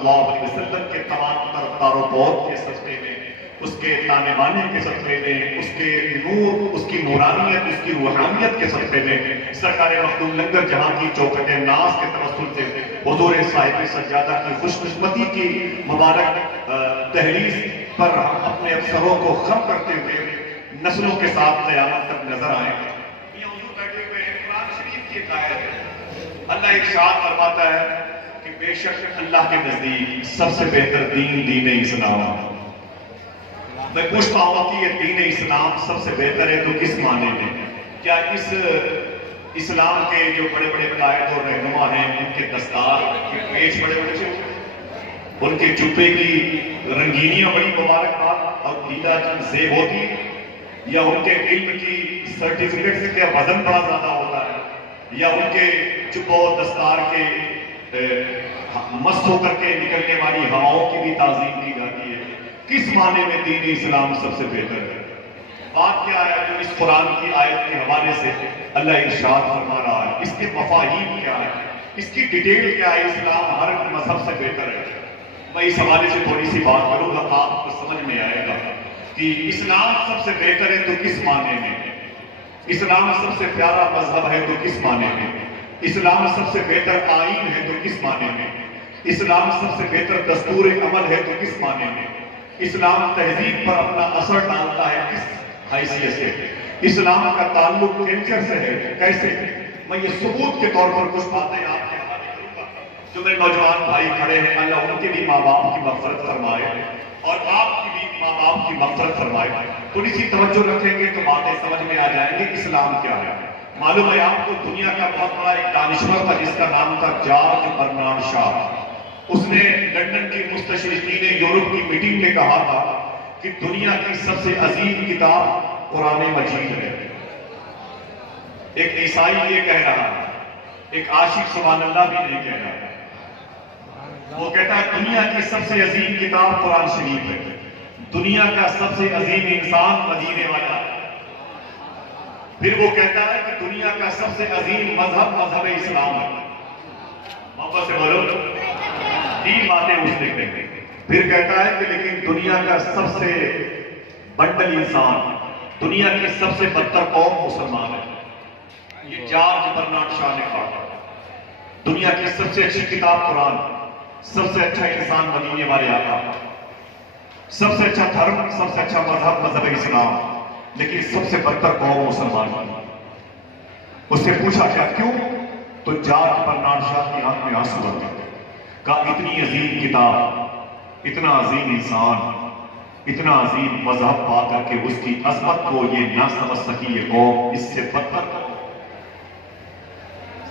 सल्लल्लाहु अलैहि वसल्लम के तमाम तारोपोत के सदक़े में, उसके ताने बाने के सदक़े में, उसके नूर, उसकी नूरानियत, उसकी रूहानियत के सदक़े में सरकार मखदूम लंगर जहां की चौखट नाज के तवस्सुल से हुज़ूर साहिब सज्जादा की खुशकिस्मती की मुबारक तहरीस पर हम अपने अफसरों को खम करते हुए नस्लों के साथ क़यामत तक नजर आए। बैठे हुए हैं, कुरान शरीफ की एक आयत है। अल्लाह इरशाद फरमाता है कि बेशक अल्लाह के नजदीक सबसे बेहतर दीन दीन इस्लाम। मैं पूछता हूं कि ये दीन इस्लाम सबसे बेहतर है तो किस माने में? क्या इस इस्लाम के जो बड़े बड़े कायद और रहनुमा हैं उनके दस्तार के पेश बड़े बड़े से, उनके जुब्बे की रंगीनियां बड़ी मुबारकबाद और लीला जेब होती, या उनके इल्म की सर्टिफिकेट का वजन बड़ा ज्यादा होता है, या उनके जुब्बों दस्तार के मस्त होकर के निकलने वाली हवाओं की भी ताज़ीम की जाती है? किस माने में दीन इस्लाम सबसे बेहतर है? बात क्या है जो इस कुरान की आयत के हवाले से अल्लाह इरशाद फरमा रहा है, इसके मफाहीम क्या है, इसकी डिटेल क्या है? इस्लाम हर मजहब से बेहतर है। मैं इस हवाले से थोड़ी सी बात करूंगा, आपको समझ में आएगा कि इस्लाम सबसे बेहतर है तो किस माने में, इस्लाम सबसे प्यारा मजहब है तो किस माने में, इस्लाम सबसे बेहतर आईन है तो किस माने में, इस्लाम सबसे बेहतर दस्तूर अमल है तो किस माने में, इस्लाम तहजीब पर अपना असर डालता है किस हैसियत से, इस्लाम का ताल्लुक कैंसर से है कैसे? मैं ये सबूत के तौर पर कुछ बातें आपके हवाले करूंगा। जो मेरे नौजवान भाई खड़े हैं, अल्लाह उनके भी माँ बाप की मग़फ़िरत फरमाए और आपकी भी माँ बाप की मग़फ़िरत फरमाए। थोड़ी सी तवज्जो रखेंगे तो बातें समझ में आ जाएंगे इस्लाम क्या है। मालूम है आपको, दुनिया का बहुत बड़ा एक दानिश्वर था जिसका नाम था जॉर्ज बर्नार्ड शॉ। उसने लंदन की मुस्तशरिकीन यूरोप की मीटिंग में कहा था कि दुनिया की सबसे अजीम किताब कुरान मजीद है। एक ईसाई ये कह रहा है, एक आशिक सुभान अल्लाह भी नहीं कह रहा। वो कहता है दुनिया की सबसे अजीम किताब कुरान शरीफ है, दुनिया का सबसे अजीम इंसान मदीने वाला है। फिर वो कहता है कि दुनिया का सबसे अजीम मजहब मजहब इस्लाम है। मोहब्बत से बोलो, 3 बातें उसने कही। फिर कहता है कि लेकिन दुनिया का सबसे बंडल इंसान, दुनिया की सबसे बदतर कौम मुसलमान है। ये जॉर्ज बर्नार्ड शॉ ने कहा। दुनिया की सबसे अच्छी किताब कुरान, सबसे अच्छा इंसान मदीने वाले आका, सबसे अच्छा धर्म, सबसे अच्छा मजहब मजहब इस्लाम, लेकिन सबसे बदतर कौम मुसलमान। उससे पूछा क्या क्यों? तो जॉर्ज बर्नार्ड शॉ की आंख में आंसू आ गए। कहा इतनी अजीम किताब, इतना अजीम इंसान, इतना अजीम मजहब पा करके उसकी अजमत को ये ना समझ सकी ये कौम, इससे बदतर।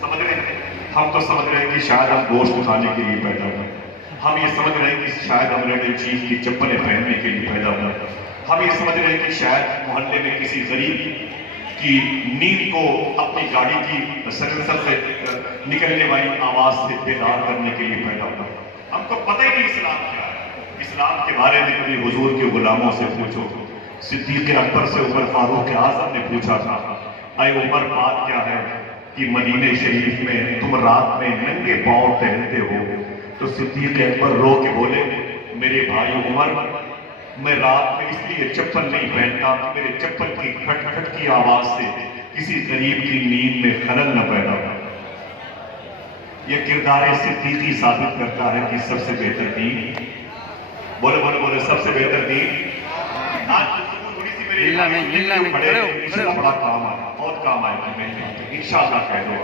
समझ रहे हैं? हम तो समझ रहे हैं कि शायद हम गोश्त खाने के लिए पैदा हुए, हम ये समझ रहे हैं कि शायद हम रेड चीफ की चप्पलें पहनने के लिए पैदा हुए, हम ये समझ रहे हैं कि शायद मोहल्ले में किसी गरीब की नींद को अपनी गाड़ी की सलेंसर से निकलने वाली आवाज से बेदार करने के लिए पैदा हुआ। हमको पता ही नहीं इस्लाम क्या है। इस्लाम के बारे में कभी हुजूर के गुलामों से पूछो, सिद्दीक़ अकबर से उमर फारूक आज़म ने पूछा था, अय उमर बात क्या है कि मदीने शरीफ में तुम रात में नंगे पांव टहलते हो? तो सिद्दीक़ अकबर रो के बोले, मेरे भाई उमर, मैं रात में इसलिए चप्पल नहीं पहनता कि मेरे चप्पल की खट खट की आवाज से किसी गरीब की नींद में खलल न पैदा हो। यह किरदार सिद्दीकी साबित करता है कि सबसे बेहतर दीन, बोले बोले बोले सबसे बेहतर दीन। आज थोड़ी सी मेरी बड़ा काम आया, बहुत काम आएगा, इंशाअल्लाह कह दो।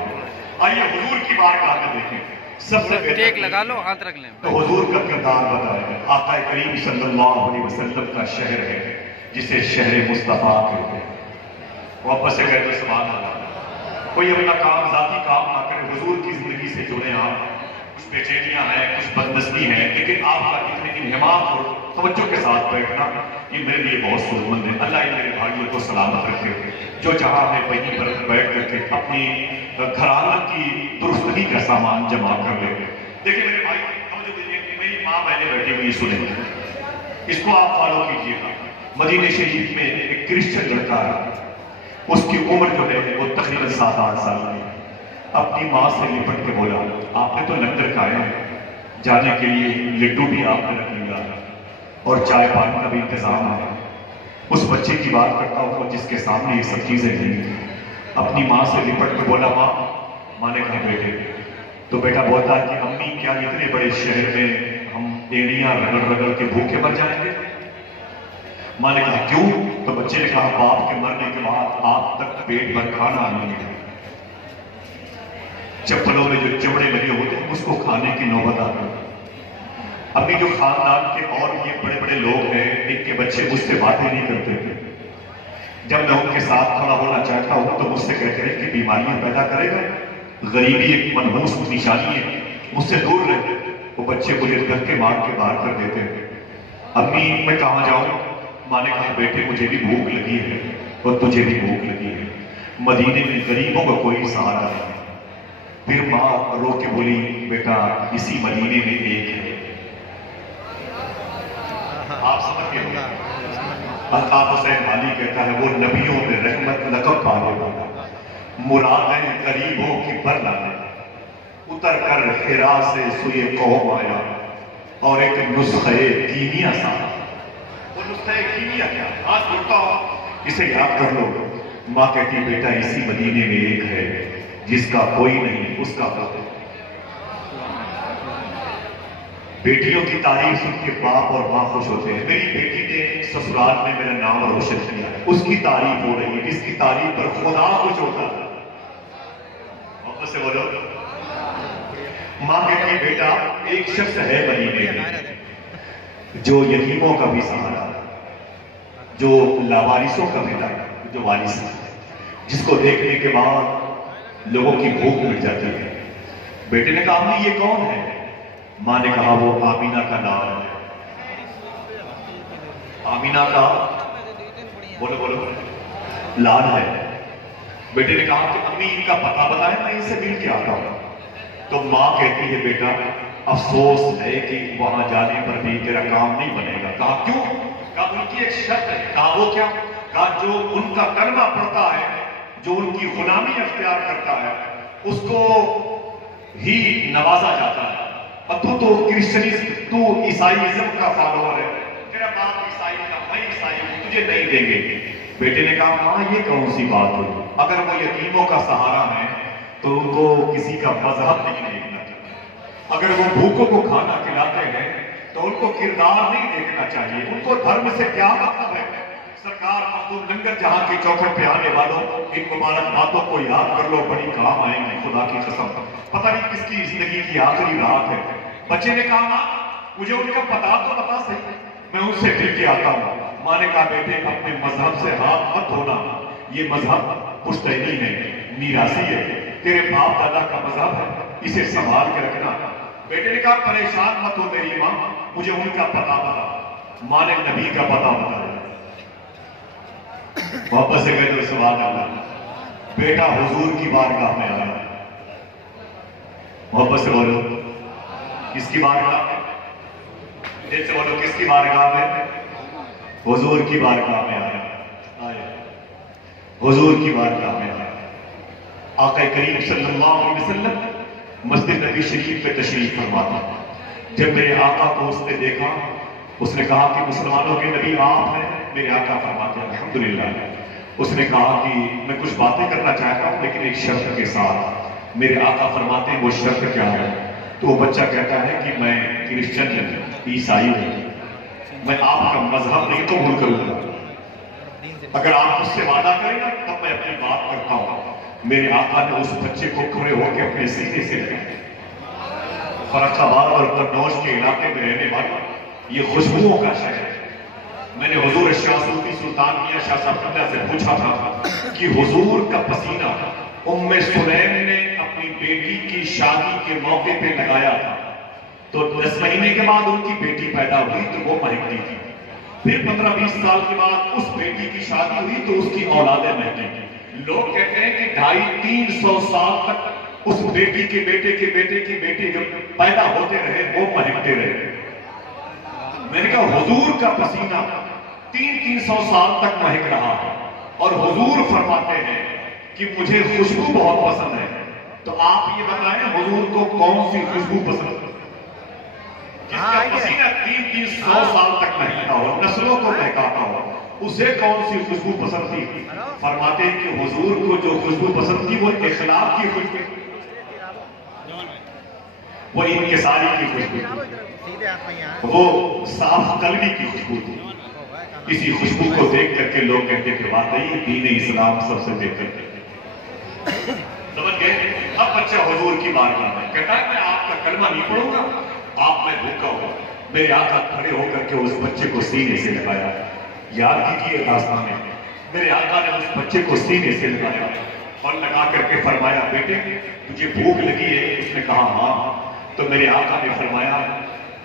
आइए हुजूर की बात में देखें, सबसे बेहतर लगा लो, हाथ रख लें तो हुजूर का किरदार बताया। आका करीम सल्लल्लाहु अलैहि वसल्लम का शहर है जिसे शहर मुस्तफा कहते हैं। वापस से कहते सुभान अल्लाह। कोई अपना काम, जाती काम ना करे, हुजूर की जिंदगी से जुड़े आप। कुछ बेचैनियां हैं, कुछ बदमस्ती है, लेकिन आपका इतने इंहिमाम और तवज्जो के साथ बैठना ये मेरे लिए बहुत सूरतमंद है। अल्लाह इन मेरे भाइयों को सलामत रखे, जो जहां है वहीं पर बैठ करके अपनी घराना की दुरुस्तगी का सामान जमा कर ले। देखिए मेरे भाई, मेरी माँ मैंने बैठी हुई सुने, इसको आप फॉलो कीजिएगा। मदीने शरीफ में एक क्रिश्चियन लड़का है, उसकी उम्र जो है वो तकरीबन 7-8 साल की। अपनी माँ से लिपट के बोला, आपने तो लंगर खाए हैं, जाने के लिए लड्डू भी आपने रख लिया और चाय पानी का भी इंतजाम है। उस बच्चे की बात करता हूँ जिसके सामने ये सब चीजें थी। अपनी माँ से लिपट के बोला, माँ ने कहा बेटे, तो बेटा बोलता है कि अम्मी क्या इतने बड़े शहर में हम एड़ियां रगड़ रगड़ के भूखे मर जाएंगे। माँ ने कहा क्यों? तो बच्चे ने कहा बाप के मरने के बाद आप तक पेट भर खाना नहीं मिलेगा, चप्पलों में जो चमड़े लगे होते हैं उसको खाने की नौबत आ गई। अभी जो खानदान के और ये बड़े बड़े लोग हैं, इनके बच्चे मुझसे बातें नहीं करते थे। जब मैं उनके साथ खड़ा होना चाहता हूं तो मुझसे कहते हैं कि बीमारियां पैदा करेगा, गरीबी एक मनहूस निशानी है, मुझसे दूर रहे। वो बच्चे मुझे धक्के मार के बाहर कर देते हैं। अम्मी मैं कहाँ जाऊं? माँ ने कहा बेटे मुझे भी भूख लगी है और तुझे भी भूख लगी है, मदीने में गरीबों का कोई सहारा नहीं है। फिर माँ रो के बोली, बेटा इसी मदीने में एक है, आप समझ गए। अल्ताफ हुसैन वाली कहता है वो नबियों में रहमत लकब पाने वाला, मुरादें गरीबों की पर लाने, उतर कर हिरा से सुए कौम आया और एक नुस्खे कीमिया सा। वो नुस्खे कीमिया क्या? आज जुड़ता इसे याद कर लो। माँ कहती बेटा इसी मदीने में एक है जिसका कोई नहीं उसका होता। बेटियों की तारीफ सुन के बाप और माँ खुश होते हैं। मेरी बेटी ने ससुराल में मेरा नाम रोशन किया है, उसकी तारीफ हो रही है, जिसकी तारीफ पर खुदा खुश होता है। वापस से बोलो। माँ कहती बेटा एक शख्स है मदीने में जो यतीमों का भी सहारा, जो लावारिसों का बेटा, जो वारिस है, जिसको देखने के बाद लोगों की भूख मिट जाती है। बेटे ने कहा अम्मी ये कौन है? माँ ने कहा वो आमीना का नाम है। आमीना का बोलो बोलो लाल है। बेटे ने कहा कि अम्मी इनका पता बताए, मैं इनसे मिल के आता हूं। तो माँ कहती है बेटा अफसोस है कि वहां जाने पर भी तेरा काम नहीं बनेगा। कहा क्यों? कहा उनकी एक शर्त है। कहा वो क्या? कहा जो उनका कलमा पढ़ता है, जो उनकी गुलामी अख्तियार करता है, उसको ही नवाजा जाता है। तू तो क्रिश्चियनिज्म, तू ईसाईइज्म का फॉलोअर है, तेरा बाप ईसाई का, मैं ईसाई हूं, तुझे नहीं देंगे। बेटे ने कहा माँ ये कौन सी बात हुई? अगर वो यतीमों का सहारा है तो उनको किसी का मजहब नहीं देखना चाहिए। अगर वो भूखों को खाना खिलाते हैं तो उनको किरदार नहीं देखना चाहिए। उनको धर्म से क्या मतलब है? सरकार मखदूम लंगर जहां की चौखट पे आने वालों, इन मुबारक बातों को याद कर लो, बड़ी काम आएंगी खुदा की कसम। पता नहीं किसकी जिंदगी की आखिरी रात है। बच्चे ने कहा माँ मुझे उनका पता तो बता सही, मैं उनसे मिल के आता हूँ। माँ ने कहा बेटे अपने मजहब से हाथ मत धोना, ये मजहब पुश्तैनी है, मीरासी है, तेरे बाप दादा का मजहब है, इसे संभाल के रखना। बेटे ने कहा परेशान मत हो मेरी माँ, मुझे उनका पता बता। माँ ने नबी का पता बताया। वापस से गए तो सवाल आया, बेटा हुजूर की बारगाह में आया। वापस से बोलो किसकी बारगाह में? जैसे बोलो किसकी बारगाह में? हुजूर की बारगाह में आया। हुजूर की बारगाह में आया। आका करीम सल्लल्लाहु अलैहि वसल्लम मस्जिद नबी शरीफ पे तशरीफ फरमाता। जब मेरे आका को उसने देखा, उसने कहा कि मुसलमानों के नबी आप हैं। मेरे आका फरमाते हैं अल्हम्दुलिल्लाह। उसने कहा कि मैं कुछ बातें करना चाहता हूं लेकिन एक शर्त के साथ। मेरे आका फरमाते हैं वो शर्त क्या है? तो वो बच्चा कहता है कि मैं क्रिश्चियन ईसाई हूं, मैं आपका मजहब नहीं कबूल करूंगा। अगर आप मुझसे वादा करेंगे तब मैं अपनी बात करता हूं। मेरे आका ने उस बच्चे को खड़े होकर अपने सीने से लगाया। फर्रुखाबाद और कन्नौज के इलाके में रहने वाला ये खुशबुओं का शहर है। मैंने हुजूर शाह सूफी सुल्तान मियां शाह साहब से पूछा था कि हुजूर का पसीना उम्मे सुलैम ने अपनी बेटी की शादी के मौके पे लगाया था, तो 10 महीने के बाद उनकी बेटी पैदा हुई तो वो महकती थी। फिर 15-20 साल के बाद उस बेटी की शादी हुई तो उसकी औलादें महकी। लोग कहते हैं कि 250-300 साल तक उस बेटी के बेटे के बेटे की बेटी जब पैदा होते रहे वो महकते रहे। मैंने कहा हुजूर का पसीना 300-300 साल तक महक रहा है और हुजूर फरमाते हैं कि मुझे खुशबू बहुत पसंद है। तो आप ये बताएं हुजूर को कौन सी खुशबू पसंद है? जिसका पसीना 300 साल तक महकता हो, नस्लों को महकाता हो, उसे कौन सी खुशबू पसंद थी? फरमाते हैं कि हुजूर को जो खुशबू पसंद थी वो इखलाक की खुशबू, वो इंकिसारी की खुशबू, वो साफ कलमी की खुशबू थी। इसी खुशबू को देख करके लोग कहते कि वाकई दीन इस्लाम सबसे बेहतर है। समझ गए? अब बच्चा हुजूर की बारगाह में कहता है मैं आपका कलमा नहीं पढ़ूंगा, आप में भूखा हो। मेरे आका खड़े होकर के उस बच्चे को सीने से लगाया। याद कीजिए दास्तान में मेरे आका ने उस बच्चे को सीने से लगाया और लगा करके फरमाया बेटे तुझे भूख लगी है? उसने कहा हाँ। तो मेरे आका ने फरमाया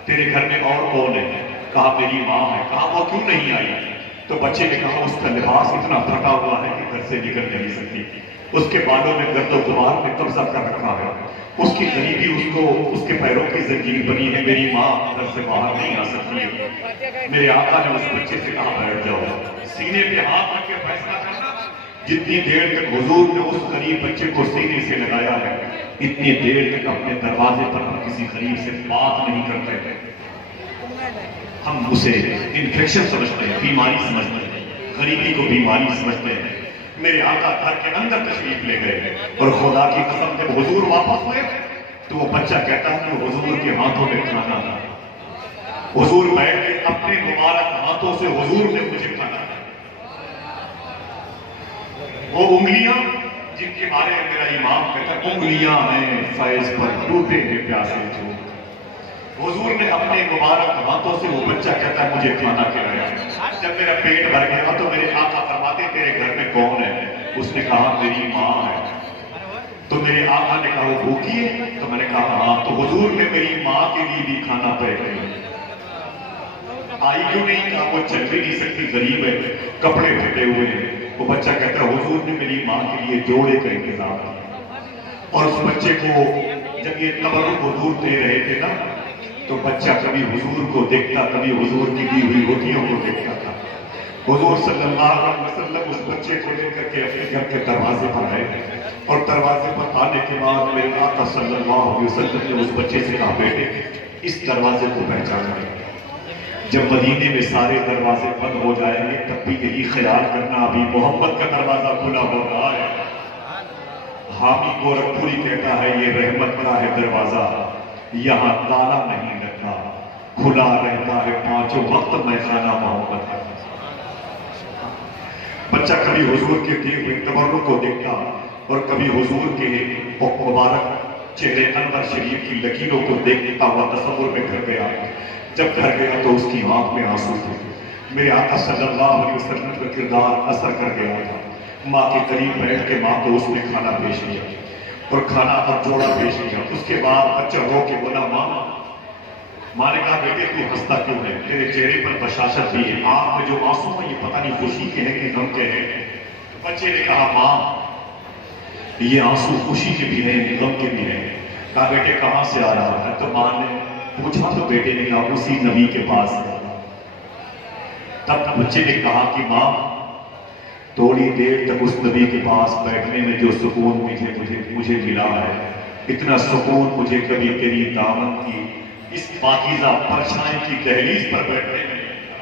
तेरे घर में और कौन है? कहा मेरी माँ है। कहा वो क्यों नहीं आई? तो बच्चे ने कहा उसका लिबास इतना फटा हुआ है कि घर से निकल नहीं सकती, उसके बालों में गर्दो गुबार में कब्जा कर रखा है, उसकी गरीबी उसको, उसके पैरों की जंजीर बनी है, मेरी माँ घर से बाहर नहीं आ सकती है। मेरे आका ने उस बच्चे से कहा बैठ जाओ, सीने पे हाथ रख के फैसला करना। जितनी देर तक हुजूर ने उस गरीब बच्चे को सीने से लगाया है, इतनी देर तक अपने दरवाजे पर हम किसी गरीब से बात नहीं करते थे। हम उसे इन्फेक्शन समझते हैं, बीमारी समझते हैं, गरीबी को बीमारी समझते हैं। मेरे आका घर के अंदर तशरीफ ले गए और खुदा की कसम जब हुजूर वापस हुए तो वो बच्चा कहता है कि हुजूर के हाथों में खाना था। हुजूर बैठ के अपने मुबारक हाथों से हुजूर ने मुझे खाना था। वो उंगलियां जिनके बारे में मेरा इमाम कहता है उंगलियां हैं फैज पर डूबे हैं प्यासे जो। हुजूर ने अपने मुबारक हाथों से, वो बच्चा कहता है मुझे खाना खिलाया। जब मेरा पेट भर गया तो मेरे आका फरमाते तेरे घर में कौन है? उसने कहा मेरी माँ है। तो मेरे आका ने कहा वो भूखी है? तो मैंने कहा हाँ। तो हुजूर ने मेरी माँ के लिए भी खाना पैक किया। आई क्यों नहीं? कहा वो चल भी नहीं सकती, गरीब है, कपड़े फटे हुए हैं। वो बच्चा कहता है हुजूर ने मेरी माँ के लिए जोड़े का इंतजाम किया। और उस बच्चे को जब ये तबर्रुक हुजूर दे रहे थे ना, तो बच्चा कभी हुजूर को देखता, कभी हुजूर की दी हुई रोटियों को देखता था। हुजूर सल्लल्लाहु अलैहि वसल्लम उस बच्चे को लेकर के अपने घर के दरवाजे पर आए और दरवाजे पर आने के बाद मेरे आका सल्लल्लाहु अलैहि वसल्लम ने उस बच्चे से कहा बेटे इस दरवाजे को पहचान ले। जब मदीने में सारे दरवाजे बंद हो जाएंगे तब भी यही ख्याल करना अभी मोहम्मद का दरवाजा खुला हो रहा है। हामी गोरखपुरी कहता है ये रहमत का है दरवाजा, यहाँ ताला नहीं लगता, खुला रहता है पांचों वक्त मैखाना मोहम्मद का। बच्चा कभी हुजूर के दिए हुए तबर्रुक को देखता और कभी हुजूर के मुबारक चेहरे अनवर शरीफ की लकीरों को देखता हुआ तसव्वुर में घर गया। जब घर गया तो उसकी आंख में आंसू थे। मेरे आका सल्लल्लाहु अलैहि वसल्लम का किरदार असर कर गया था। माँ के करीब बैठ के माँ को उसने खाना पेश किया और खाना अब जोड़ा पेश किया। उसके बाद बच्चा रो के बोला माँ। माँ ने कहा बेटे तू हंसता क्यों है? तेरे चेहरे पर बशाशत भी है, आंख में जो आंसू है ये पता नहीं खुशी के हैं कि गम के हैं। बच्चे ने कहा माँ ये आंसू खुशी के भी हैं गम के भी हैं। कहा बेटे कहाँ से आ रहा है? तो माँ ने पूछा तो बेटे ने कहा उसी नबी के पास है। तब बच्चे ने कहा कि माँ थोड़ी देर तक उस नबी के पास बैठने में जो सुकून मुझे मिला है, इतना सुकून मुझे कभी तेरी दामन की इस पाकीज़ा परछाई की दहलीज पर बैठने में नहीं मिला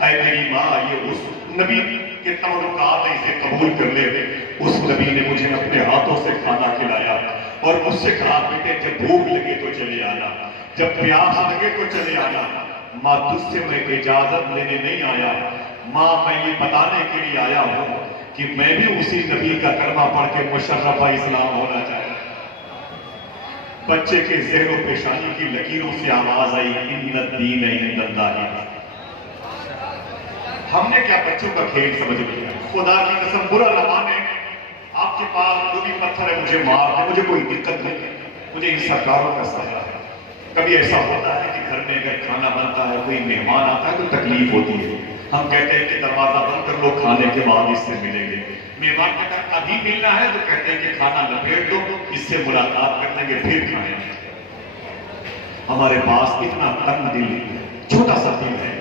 है। ऐ मेरी माँ ये उस नबी के तवल्लुकात है, इसे कबूल कर ले। उस नबी ने मुझे अपने हाथों से खाना खिलाया और मुझसे कहा बेटे जब भूख लगे तो चले आना, जब प्यास लगे तो चले आना। माँ तुझसे मैं इजाजत लेने नहीं आया, माँ मैं ये बताने के लिए आया हूँ कि मैं भी उसी नबी का कलमा पढ़ के मुशर्रफा इस्लाम होना चाहता। बच्चे के ज़हन पेशानी की लकीरों से आवाज आई इन्नद दीन इंदल्लाह। हमने क्या बच्चों का खेल समझ लिया? खुदा की कसम बुरा न माने, आपके पास जो भी पत्थर है मुझे मार दे, मुझे कोई दिक्कत नहीं, मुझे इन सरकारों का सहारा है। कभी ऐसा होता है कि घर में अगर खाना बनता है, कोई मेहमान आता है तो तकलीफ होती है, हम कहते हैं कि दरवाजा बंद कर लो, खाने के बाद इससे मिलेंगे। मेहमान का अगर अभी मिलना है तो कहते हैं कि खाना लपेट दो, इससे मुलाकात कर लेंगे फिर खाएंगे। हमारे पास इतना तंग दिल, छोटा सा दिल है,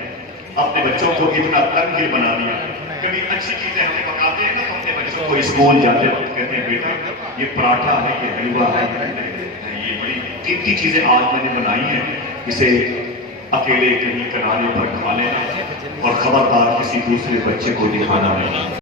अपने बच्चों को इतना तंग दिल बना दिया। कभी अच्छी चीजें हम पकाते हैं ना तो अपने बच्चों को स्कूल जाते वक्त कहते हैं बेटा ये पराठा है, ये हलवा है, ये बड़ी कीमती चीजें आज मैंने बनाई हैं, इसे अकेले कहीं किनारे पर खा लेना और खबरदार किसी दूसरे बच्चे को दिखाना नहीं।